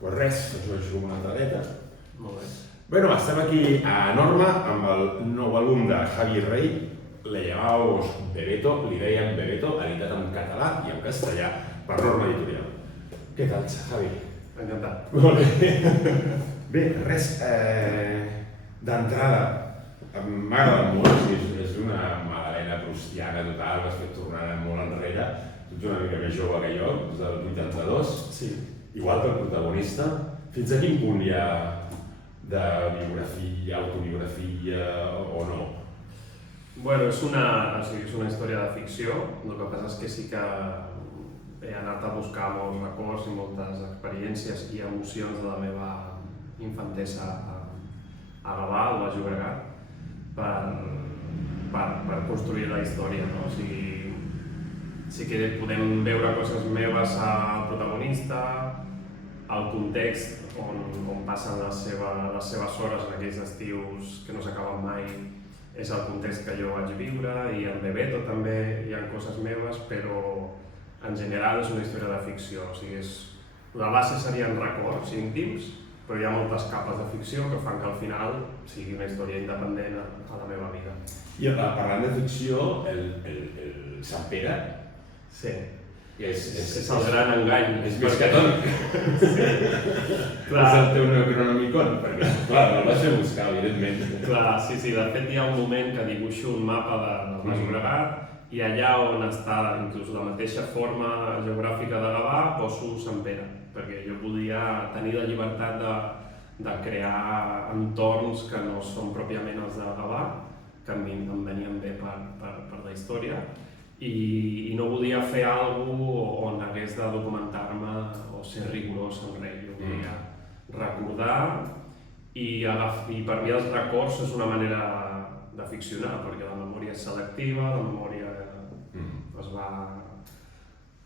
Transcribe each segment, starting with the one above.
Pues res, us ho deixo com una entradeta. Molt bé. Bueno, estem aquí a Norma amb el nou àlbum de Javi Rey, Le llamaos Bebeto, li dèiem Bebeto, editat en català i en castellà per Norma Editorial. Què tal, Javi? Encantat. Molt bé. Bé, res, d'entrada, m'ha agradat molt, és una magdalena proustiana total, vas fet tornar molt enrere. Tu ets una mica més jove que jo, ets del 82. Sí. Igual que el protagonista. Fins a quin punt hi ha de biografia, autobiografia o no? Bueno, és una història de ficció, el que passa és que sí que he anat a buscar molts records i moltes experiències i emocions de la meva infantesa a Gavà, al Baix Llobregat, per construir la història, no? O sigui, sí que podem veure coses meves al protagonista, el context on passen les seves hores en aquells estius que no s'acaben mai, és el context que jo vaig viure, i en Bebeto també hi ha coses meves, però en general és una història de ficció, o sigui, la base serien records íntims, però hi ha moltes capes de ficció que fan que al final sigui una història independent a la meva vida. I parlant de ficció, el Sant Pere Sí. és el gran engany. És més catòlic. Clar. És el teu Necronomicon, perquè clar, no el vas fer buscar, evidentment. Clar, sí, de fet hi ha un moment que dibuixo un mapa del Baix Llobregat i allà on està inclús la mateixa forma geogràfica de Gavà poso Sant Pere, perquè jo podia tenir la llibertat de crear entorns que no són pròpiament els de Gavà, que em venien bé per la història, i no volia fer alguna cosa on hagués de documentar-me o ser rigorós en res. Jo volia recordar i per mi els records és una manera de ficcionar, perquè la memòria és selectiva, la memòria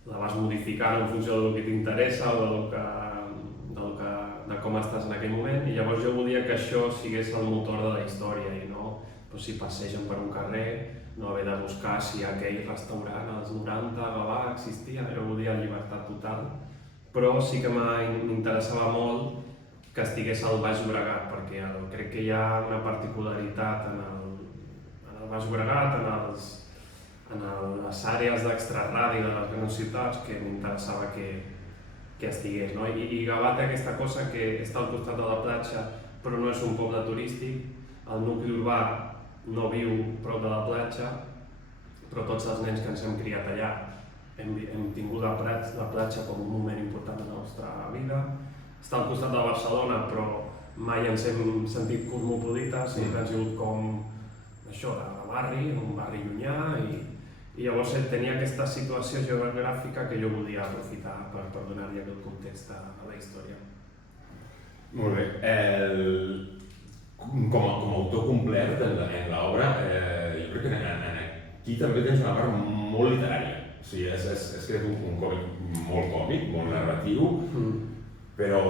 la vas modificant en funció del que t'interessa o de com estàs en aquell moment, i llavors jo volia que això sigués el motor de la història i no si passegen per un carrer no haver de buscar si aquell restaurant als 90 a Gavà existia. Jo volia llibertat total, però sí que m'interessava molt que estigués al Baix Llobregat, perquè crec que hi ha una particularitat en el Baix Llobregat, en les àrees d'extraradi de les grans ciutats que m'interessava que estigués, no? I Gavà té aquesta cosa que està al costat de la platja, però no és un poble turístic, el nucli urbà no viu prop de la platja, però tots els nens que ens hem criat allà hem tingut la platja com un moment important de la nostra vida. Està al costat de Barcelona, però mai ens hem sentit cosmopolites, sempre han sigut com això, de barri, un barri llunyà, i llavors tenia aquesta situació geogràfica que jo volia aprofitar per donar-li aquest context a la història. Molt bé. Com a autor complet en l'obra, jo crec que aquí també tens una part molt literària. O sigui, has escrit un còmic molt còmic, molt narratiu, però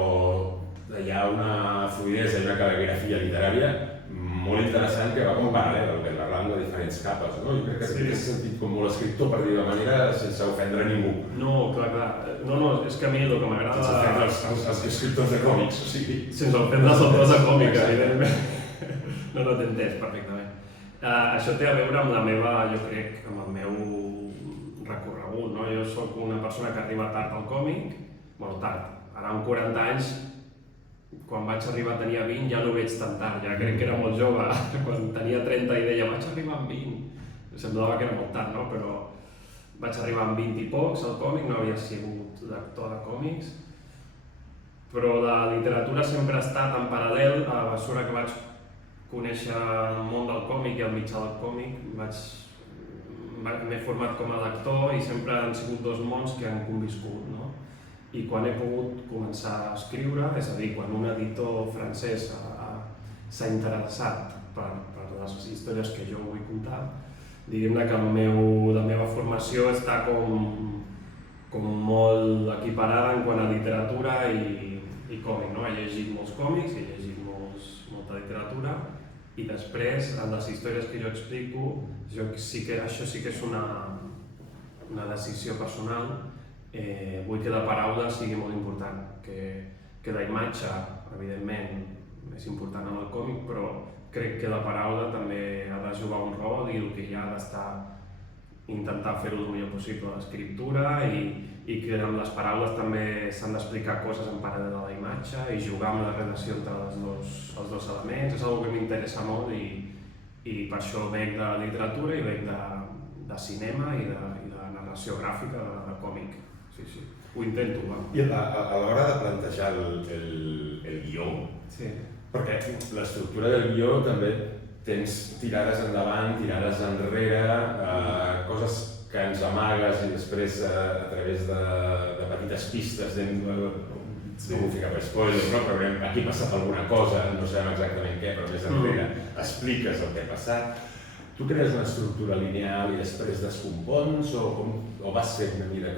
hi ha una fluidesa i una cal·ligrafia literària molt interessant que va com paral·lela, que parlant de diferents capes, no? Jo crec que s'ha sentit com molt escriptor, per dir de manera, sense ofendre ningú. No, clar. No, és que a mi el que m'agrada... Sense ofendre els escriptors de còmics, o sigui... Sense ofendre els autors de còmics, evidentment. No t'he entès perfectament. Això té a veure amb la meva, jo crec, amb el meu recorregut, no? Jo soc una persona que arriba tard al còmic, bueno, tard, ara amb 40 anys, quan vaig arribar tenia 20, ja no ho veig tan tard, ja crec que era molt jove. Quan tenia 30 i deia, vaig arribar amb 20, semblava que era molt tard, no? Però vaig arribar amb 20 i pocs al còmic, no havia sigut lector de còmics, però la literatura sempre ha estat en paral·lel a la mesura que vaig conèixer el món del còmic i el mitjà del còmic. M'he format com a lector i sempre han sigut dos mons que han conviscut, no? I quan he pogut començar a escriure, és a dir, quan un editor francès s'ha interessat per les històries que jo vull contar, diguem-ne que la meva formació està com molt equiparada en quant a literatura i còmic, no? He llegit molts còmics, he llegit molta literatura, i després, en les històries que jo explico, això sí que és una decisió personal. Vull que la paraula sigui molt important, que que la imatge, evidentment, és important en el còmic, però crec que la paraula també ha de jugar un rol i el que hi ha d'estar intentar fer-ho el millor possible a l'escriptura i que amb les paraules també s'han d'explicar coses en paral·lel a la imatge i jugar amb la relació entre els dos elements. És una que m'interessa molt i per això venc de literatura i venc de cinema i de narració gràfica de còmic. Sí, sí. Ho intento, va. I a l'hora de plantejar el guió, Sí. perquè l'estructura del guió també tens tirades endavant, tirades enrere, coses que ens amagues i després a través de petites pistes no vull ficar per spoiler, però aquí ha passat alguna cosa, no sabem exactament què, però més enrere expliques el que ha passat. Tu crees una estructura lineal i després descompons o vas fent a mesura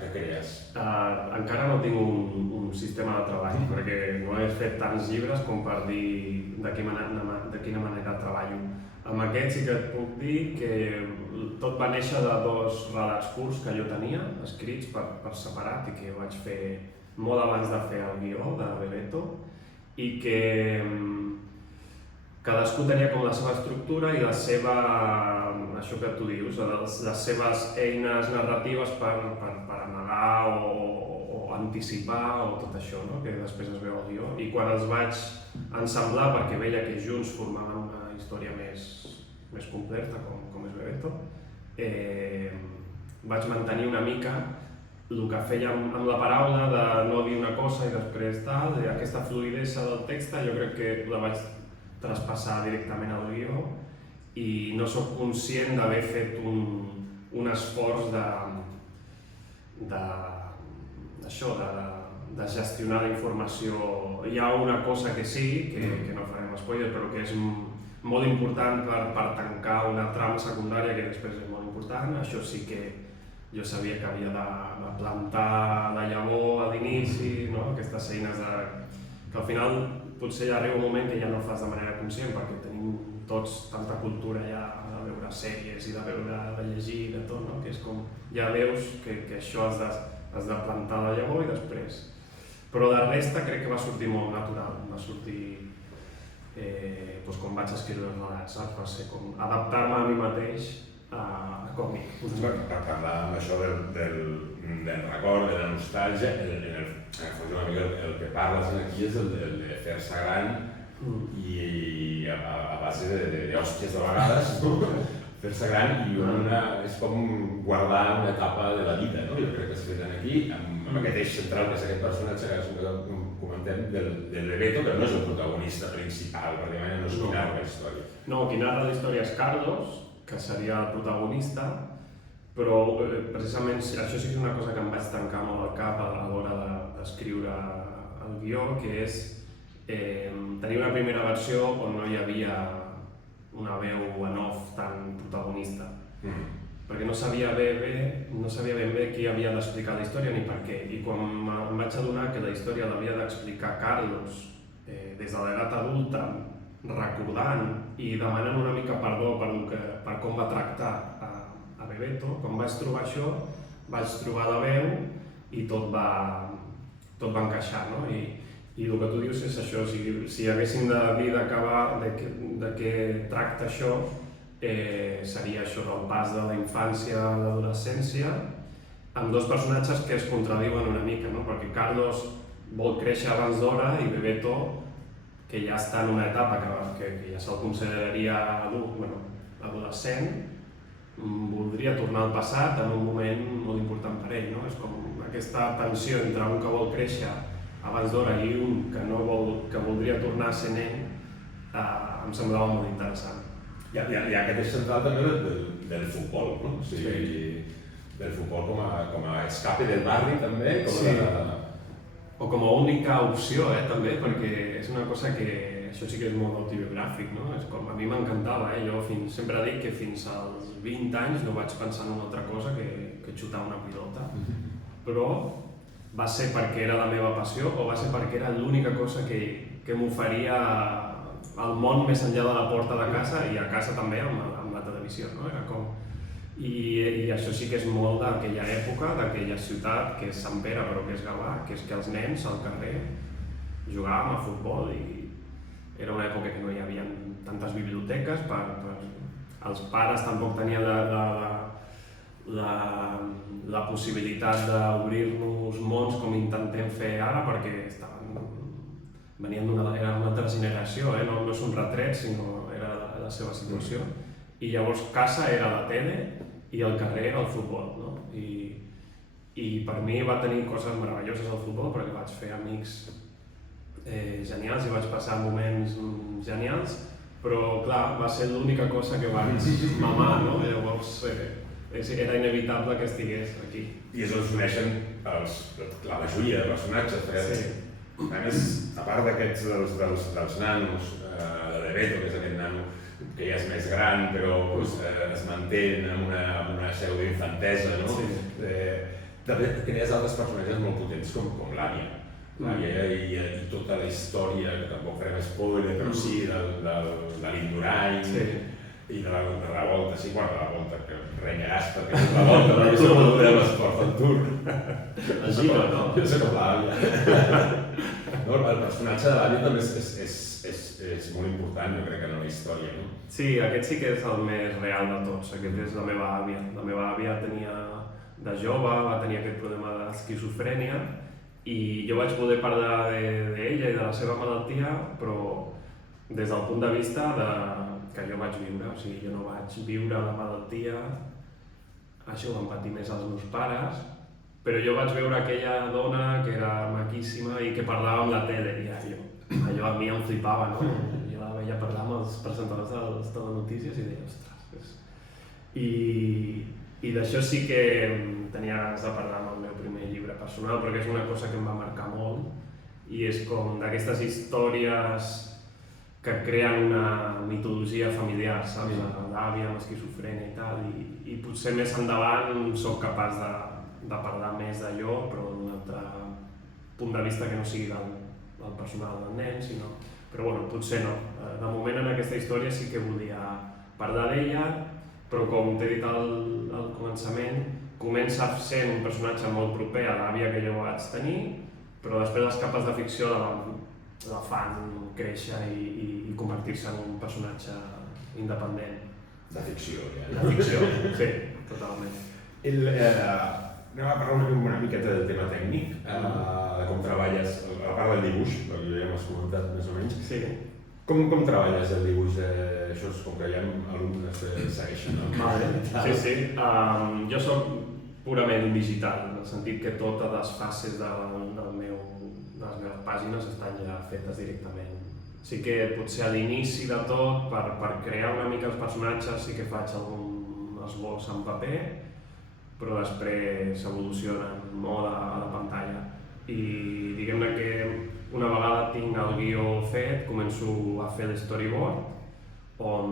que crees? Encara no tinc un sistema de treball, perquè no he fet tants llibres com per dir de quina manera treballo. Amb aquest sí que et puc dir que tot va néixer de 2 relats curts que jo tenia, escrits per separat i que vaig fer molt abans de fer el guió de Bebeto i que cadascú tenia com la seva estructura i la seva, això que tu dius, les seves eines narratives per amagar o anticipar o tot això, no? Que després es veu al guió. I quan els vaig ensamblar perquè veia que junts formaven una història més completa, com és Bebeto, vaig mantenir una mica el que feia amb la paraula de no dir una cosa i després tal, i aquesta fluïdesa del text jo crec que la vaig traspassar directament al guió i no sóc conscient d'haver fet un esforç de gestionar la informació. Hi ha una cosa que sí, que no farem spoiler, però que és molt important per tancar una trama secundària que després és molt important. Això sí que jo sabia que havia de plantar la llavor a l'inici, no? Aquestes eines que al final potser arriba un moment que ja no fas de manera conscient perquè tenim tots tanta cultura ja de veure sèries i de llegir i de tot, no? Que és com, ja veus que això has de plantar la llavor i després. Però la resta crec que va sortir molt natural, va sortir com vaig escriure els relats, saps? Va ser com adaptar-me a mi mateix a còmic. Per parlar amb això del record, de la nostàlgia, una mica el que parles aquí és el de fer-se gran i a base d'hòsties de vegades, fer-se gran i és com guardar una etapa de la vida, no? Jo crec que es fet aquí, amb aquest eix central que és aquest personatge que comentem del Bebeto, que no és el protagonista principal, perquè no és qui narra la història. No, qui narra la història és Carlos, que seria el protagonista, però precisament això sí que és una cosa que em vaig tancar molt al cap a l'hora d'escriure el guió, que és tenir una primera versió on no hi havia una veu en off tan protagonista. Perquè no sabia ben bé qui havia d'explicar la història ni per què. I quan em vaig adonar que la història l'havia d'explicar Carlos des de l'edat adulta, recordant i demanant una mica perdó per com va tractar a Bebeto, quan vaig trobar això, vaig trobar la veu i tot va encaixar, no? I el que tu dius és això, si haguéssim de dir d'acabar de què tracta això, seria això del pas de la infància a l'adolescència, amb 2 personatges que es contradiuen una mica, no? Perquè Carlos vol créixer abans d'hora i Bebeto, que ja està en una etapa que ja se'l consideraria adolescent, voldria tornar al passat en un moment molt important per ell, no? És com aquesta tensió entre un que vol créixer abans d'hora i un que voldria tornar a ser nen, em semblava molt interessant. Hi ha aquest eix central també del futbol, no? O sigui, del futbol com a escape del barri també, o com a única opció, també, perquè és una cosa que això sí que és molt autobiogràfic, no? És com, a mi m'encantava, jo sempre dic que fins als 20 anys no vaig pensar en una altra cosa que xutar una pilota, però va ser perquè era la meva passió o va ser perquè era l'única cosa que m'oferia el món més enllà de la porta de casa i a casa també amb la televisió, no? Era com... I això sí que és molt d'aquella època, d'aquella ciutat que és Sant Pere però que és Gavà, que és que els nens al carrer jugàvem a futbol i era una època que no hi havia tantes biblioteques, els pares tampoc tenien la possibilitat d'obrir-nos mons com intentem fer ara perquè venien era una altra generació, no és un retret, sinó era la seva situació. I llavors casa era la tele i el carrer era el futbol, no? I per mi va tenir coses meravelloses al futbol perquè vaig fer amics genials i vaig passar moments genials, però clar, va ser l'única cosa que vaig mamar, no? Llavors era inevitable que estigués aquí. I és on s'uneixen la majoria de personatges, Sí. A més, a part d'aquests dels nanos, de Beto, que és aquest nano que ja és més gran però es manté amb una pseudoinfantesa, no? També crees altres personatges molt potents com l'Àvia. L'Àvia i tota la història, que tampoc farem spoiler, però sí, de l'Indurany i de la revolta, sí, bueno, de la revolta que renyaràs perquè és la volta, però jo soc molt de l'esport en tour. Així no? Jo soc com l'Àvia. El personatge de l'Àvia també és molt important, jo crec, en la història, no? Sí, aquest sí que és el més real de tots, aquest és la meva àvia. La meva àvia de jove va tenir aquest problema d'esquizofrènia i jo vaig poder parlar d'ella i de la seva malaltia, però des del punt de vista que jo vaig viure, o sigui, jo no vaig viure la malaltia, això ho van patir més els meus pares, però jo vaig veure aquella dona que era maquíssima i que parlava amb la tele i allò a mi em flipava, no? Jo la veia parlar amb els presentadors de les telenotícies i deia, ostres, i d'això sí que tenia ganes de parlar amb el meu primer llibre personal perquè és una cosa que em va marcar molt i és com d'aquestes històries que creen una mitologia familiar, saps? L'àvia amb esquizofrènia i tal, i potser més endavant soc capaç de parlar més d'allò, però d'un altre punt de vista que no sigui del personal del nen, sinó... Però bueno, potser no. De moment en aquesta història sí que volia parlar d'ella, però com t'he dit al començament, comença sent un personatge molt proper a l'àvia que jo vaig tenir, però després les capes de ficció la fan créixer i convertir-se en un personatge independent. De ficció, ja. De ficció, sí, totalment. Anem a parlar una miqueta del tema tècnic, de com treballes, a part del dibuix, perquè ja m'has comentat més o menys. Sí. Com treballes el dibuix? Això és com que hi ha alumnes que segueixen, no? Sí. Jo soc purament digital, en el sentit que totes les fases de les meves pàgines estan ja fetes directament. Sí que potser a l'inici de tot, per crear una mica els personatges, sí que faig algun esbós en paper, però després s'evoluciona molt a la pantalla. I diguem-ne que una vegada tinc el guió fet, començo a fer l'storyboard, on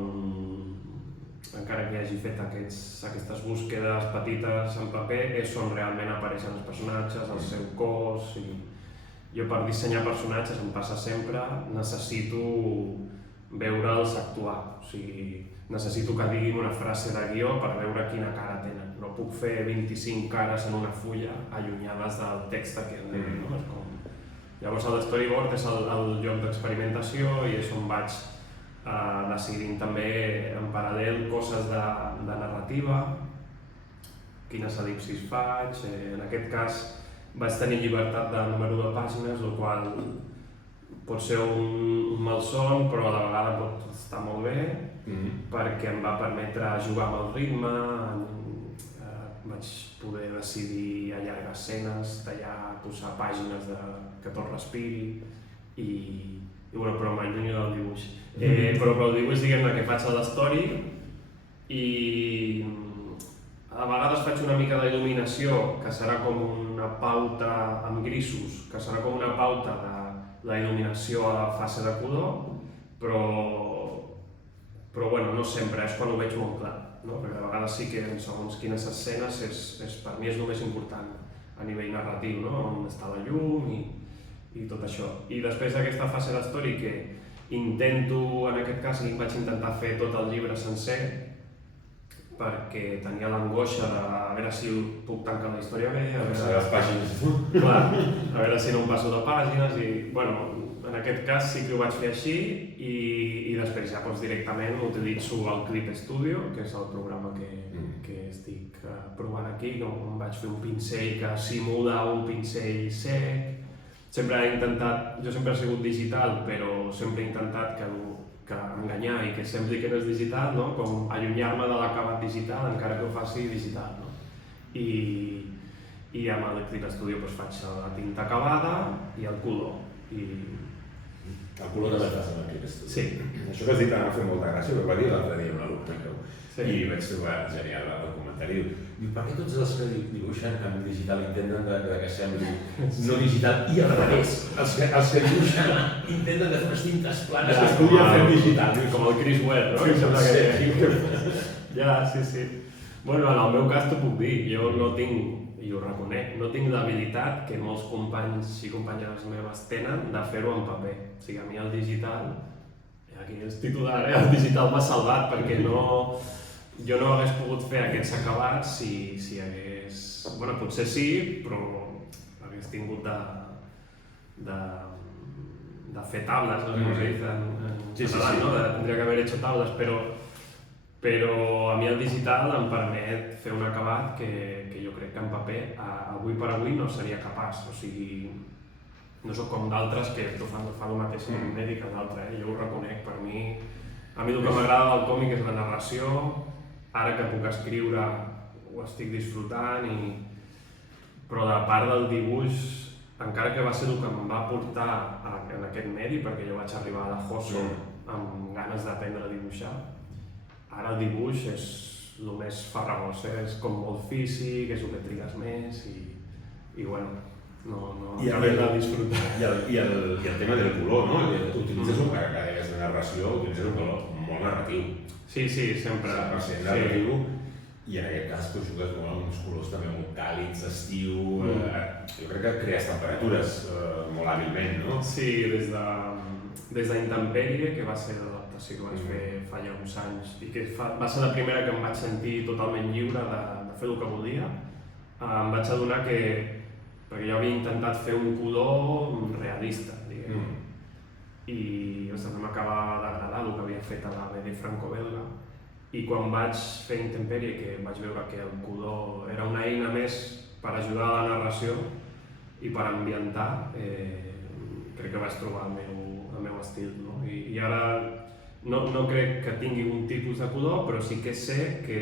encara que hagi fet aquestes búsquedes petites en paper, és on realment apareixen els personatges, el seu cos. Jo per dissenyar personatges em passa sempre, necessito veure'ls actuar. O sigui, necessito que diguin una frase de guió per veure quina cara tenen. No puc fer 25 cares en una fulla allunyades del text que han de dir, no? Llavors el storyboard és el lloc d'experimentació i és on vaig decidint també en paral·lel coses de narrativa, quines el·lipsis faig. En aquest cas vaig tenir llibertat de número de pàgines, el qual pot ser un malson, però a la vegada pot estar molt bé, perquè em va permetre jugar amb el ritme, vaig poder decidir allargar escenes, tallar, posar pàgines que tot respiri, però m'allunyo del dibuix. Però pel dibuix, diguem-ne, que faig a l'story i a vegades faig una mica d'il·luminació, que serà com una pauta amb grisos, que serà com una pauta de la il·luminació a la fase de color, però bueno, no sempre, és quan ho veig molt clar, no? Perquè a vegades sí que segons quines escenes per mi és el més important a nivell narratiu, no? On està la llum i tot això. I després d'aquesta fase de story que intento, en aquest cas vaig intentar fer tot el llibre sencer, perquè tenia l'angoixa de a veure si puc tancar la història bé, a veure... Les pàgines. Clar, a veure si no em passo de pàgines i, bueno, en aquest cas sí que ho vaig fer així i després ja directament utilitzo el Clip Studio, que és el programa que estic provant aquí, on vaig fer un pinzell que simula un pinzell sec. Sempre he intentat, jo sempre he sigut digital, però sempre he intentat que enganyar i que sembli que no és digital, no? Com allunyar-me de l'acabat digital encara que ho faci digital, no? I amb el Clip Studio doncs, faig la tinta acabada i el color. El color també el fas amb el Clip Studio. Sí. Això que has dit m'ha fet molta gràcia, perquè va dir l'altre dia un alumne meu i vaig trobar genial el comentari. Diu, per què tots els que dibuixen en digital intenten que sembli no digital i al revés? Els que dibuixen intenten de fer unes tintes planes que es podien fer en digital. Com el Chris Ware, no? Sí, sembla que... Ja, sí. Bueno, en el meu cas t'ho puc dir, jo no tinc, i ho reconec, no tinc l'habilitat que molts companys i companyes meves tenen de fer-ho en paper. O sigui, a mi el digital, aquí és titular, el digital m'ha salvat perquè jo no hagués pogut fer aquests acabats si hagués... Bueno, potser sí, però hagués tingut de fer tables, no sé com es diu en català, no? Tendria que haver hecho tables, però a mi el digital em permet fer un acabat que jo crec que en paper avui per avui no seria capaç. O sigui, no sóc com d'altres que fa el mateix en un mèdic que l'altre, jo ho reconec. Per mi el que m'agrada del còmic és la narració. Ara que puc escriure ho estic disfrutant, però de part del dibuix, encara que va ser el que em va portar en aquest medi, perquè jo vaig arribar a la Joso amb ganes d'aprendre a dibuixar, ara el dibuix és el més farragós, és com molt físic, és el que trigues més i bueno, no acabem de disfrutar. I el tema del color, no? Utilitzes un que deies de narració, utilitzes un color molt narratiu. Sí, sempre. 100% narratiu, i en aquest cas tu jugues molt amb uns colors també molt càlids, estiu... Jo crec que crees temperatures molt hàbilment, no? Sí, des d'Intempèrie, que va ser l'adaptació que vaig fer fa ja uns anys, i que va ser la primera que em vaig sentir totalment lliure de fer el que volia, em vaig adonar que... perquè jo havia intentat fer un color realista, diguem. I m'acaba d'agradar el que havia fet a la BD franco-belga, i quan vaig fer Intempèrie, que vaig veure que el color era una eina més per ajudar a la narració i per ambientar, crec que vaig trobar el meu estil, no? I ara no crec que tingui un tipus de color, però sí que sé que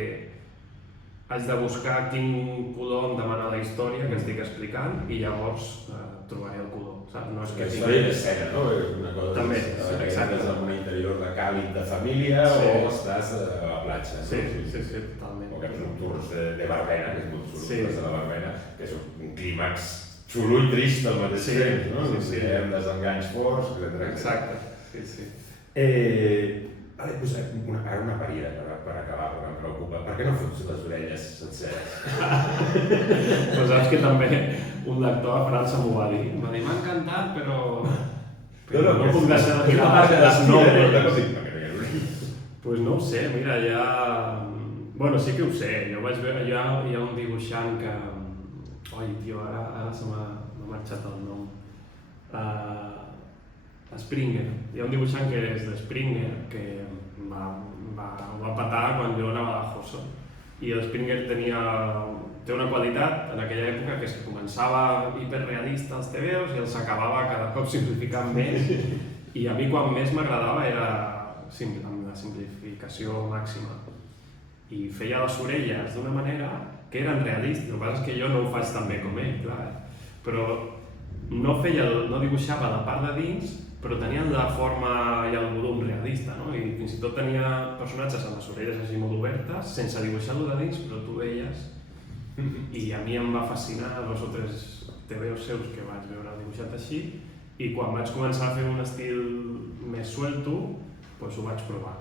haig de buscar quin color em demana la història que estic explicant i llavors trobaré el color. No és que història i escena, no? Una cosa també, exacte. Estàs en un interior de càlid de família o estàs a la platja. Sí, totalment. O aquests nocturns de Barbena, que és molt xulo, de la Barbena, que és un clímax xulo i trist al mateix temps, no? Amb desenganys forts, etc. Exacte, sí. Ara una parida per acabar, perquè em preocupa. Per què no fots les orelles senceres? Però saps que també un lector a França m'ho va dir. M'ha encantat, però no puc deixar de mirar les nobles. Pues no ho sé, mira, ja... Bueno, sí que ho sé, jo vaig veure, hi ha un dibuixant que... Oi, tio, ara se m'ha marxat el nom. Springer. Hi ha un dibuixant que és de Springer, que va patar quan jo anava a la Joso. I el Springer té una qualitat en aquella època que és que començava hiperrealista els tebeos i els acabava cada cop simplificant més. I a mi quan més m'agradava era amb la simplificació màxima. I feia les orelles d'una manera que eren realistes. El que passa és que jo no ho faig tan bé com ell, clar. Però no dibuixava la part de dins, però tenien la forma i el volum realista, no? I fins i tot tenia personatges amb les orelles així molt obertes, sense dibuixar-lo de dins, però tu veies. I a mi em va fascinar 2 o 3 tebeos seus que vaig veure dibuixat així, i quan vaig començar a fer un estil més suelto, doncs ho vaig provar.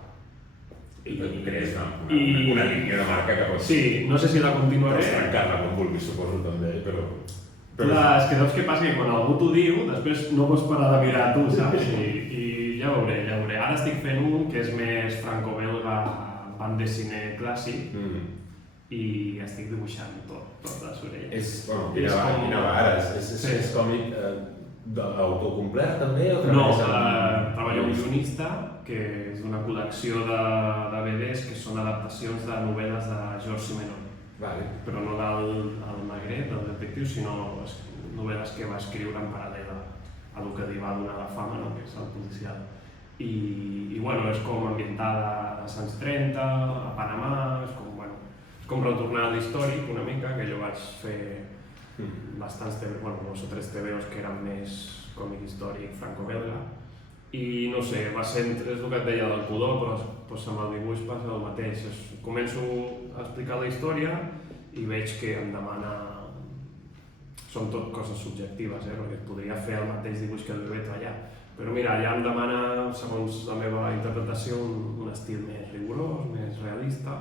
I crees una línia de marca que pots... Sí, no sé si la continuaré. Pots trencar-la com vulguis, suposo, també, però... Clar, és que saps què passa? Que quan algú t'ho diu, després no pots parar de mirar tu, saps? I ja veuré. Ara estic fent un que és més franco-belga bande dessinée clàssic i estic dibuixant tot les orelles. Quina vara, és còmic d'autor complet també? No, treballo un guionista, que és una col·lecció de BDs que són adaptacions de novel·les de Georges Simenon. Però no del Magret, del detectiu, sinó novel·les que va escriure en paral·lel a el que li va donar la fama, que és el policial. I bueno, és com ambientada als anys 30, a Panamà, és com retornar a l'històric una mica, que jo vaig fer bastants TVOs, bueno, 2 o 3 TVOs que eren més còmic històric franco-belga. I no sé, és el que et deia del pudor, però amb el dibuix passa el mateix. Començo a explicar la història i veig que em demana... Són tot coses subjectives, perquè podria fer el mateix dibuix que el bebè allà. Però mira, ja em demana, segons la meva interpretació, un estil més rigorós, més realista.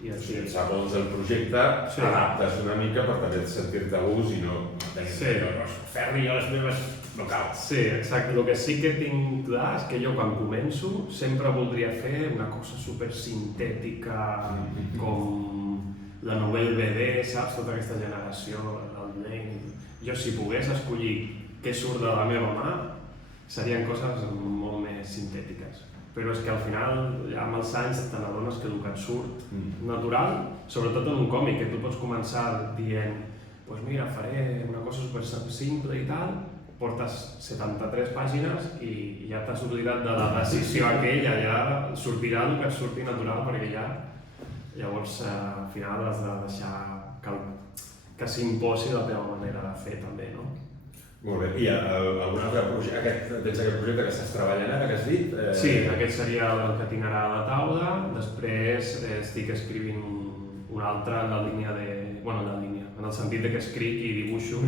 Segons el projecte, adaptes una mica per també sentir-te a gust i no fer-li a les meves locals. Sí, exacte. El que sí que tinc clar és que jo quan començo sempre voldria fer una cosa super sintètica com la novel·la BD, saps? Tota aquesta generació, el Lane. Jo si pogués escollir què surt de la meva mà, serien coses molt més sintètiques. Però és que al final, ja amb els anys, te n'adones que el que et surt natural, sobretot en un còmic, que tu pots començar dient doncs mira, faré una cosa super simple i tal, portes 73 pàgines i ja t'has oblidat de la decisió aquella, ja sortirà el que et surti natural, perquè ja llavors al final has de deixar que s'imposi la teva manera de fer també, no? Molt bé. I algun altre projecte, tens aquest projecte que estàs treballant ara, que has dit? Sí, aquest seria el que tinc ara a la taula. Després estic escrivint un altre en la línia en el sentit que escric i dibuixo,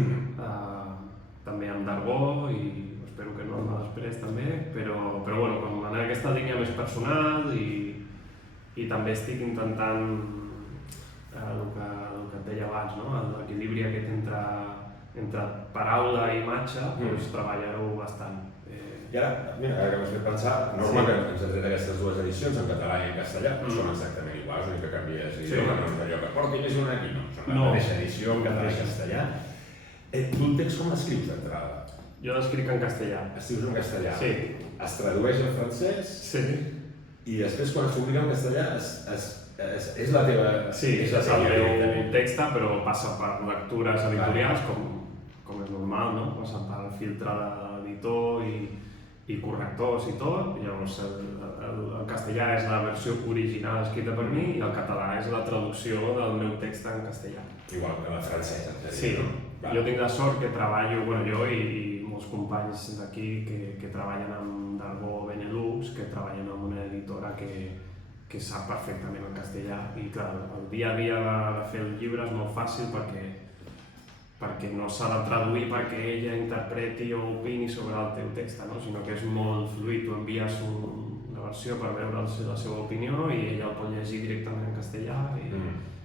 també amb Dargo i espero que no després també, però bueno, com en aquesta línia més personal i també estic intentant el que et deia abans, l'equilibri aquest entre paraula i imatge, doncs treballar-ho bastant. I ara, mira, ara que m'has fet pensar, Norma, que ens has dit aquestes 2 edicions, en català i en castellà, són exactament iguals, l'únic que canvies l'idioma, no és allò que porti més una aquí, no, són la mateixa edició en català i castellà. Tu el text com l'escrius d'entrada? Jo l'escric en castellà. Escrius en castellà? Sí. Es tradueix en francès? Sí. I després quan es publica en castellà és la teva... Sí, és el meu text, però passa per lectures editorials, com és normal, no? Passa pel filtre de l'editor i correctors i tot. Llavors el castellà és la versió original escrita per mi i el català és la traducció del meu text en castellà. Igual que la francesa. Sí, jo tinc la sort que treballo, jo i molts companys d'aquí que treballen amb Dargo Benelux, que treballen amb una editora que sap perfectament el castellà i clar, el dia a dia de fer el llibre és molt fàcil perquè no s'ha de traduir perquè ella interpreti o opini sobre el teu text, sinó que és molt fluid, tu envies una versió per veure la seva opinió i ella el pot llegir directament en castellà i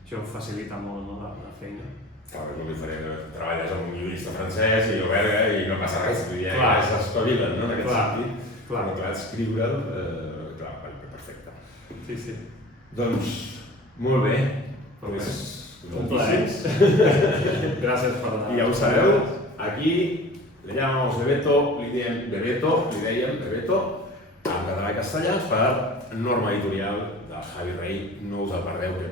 això facilita molt la feina. Clar, és molt diferent, treballes amb un guionista francès i belga i no passa res, ja s'espavilen, en aquest sentit. Però clar, escriure'l, perfecte. Sí. Doncs, molt bé. Un plaer. Gràcies per la... I ja ho sabeu, aquí le llamamos Bebeto, li dèiem Bebeto, en català i castellà, per Norma Editorial de Javi Rey. No us el perdeu, que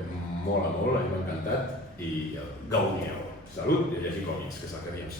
mola molt, a mi m'ha encantat, i gaudieu. Salut i a llegir còmics, que és el que diem sempre.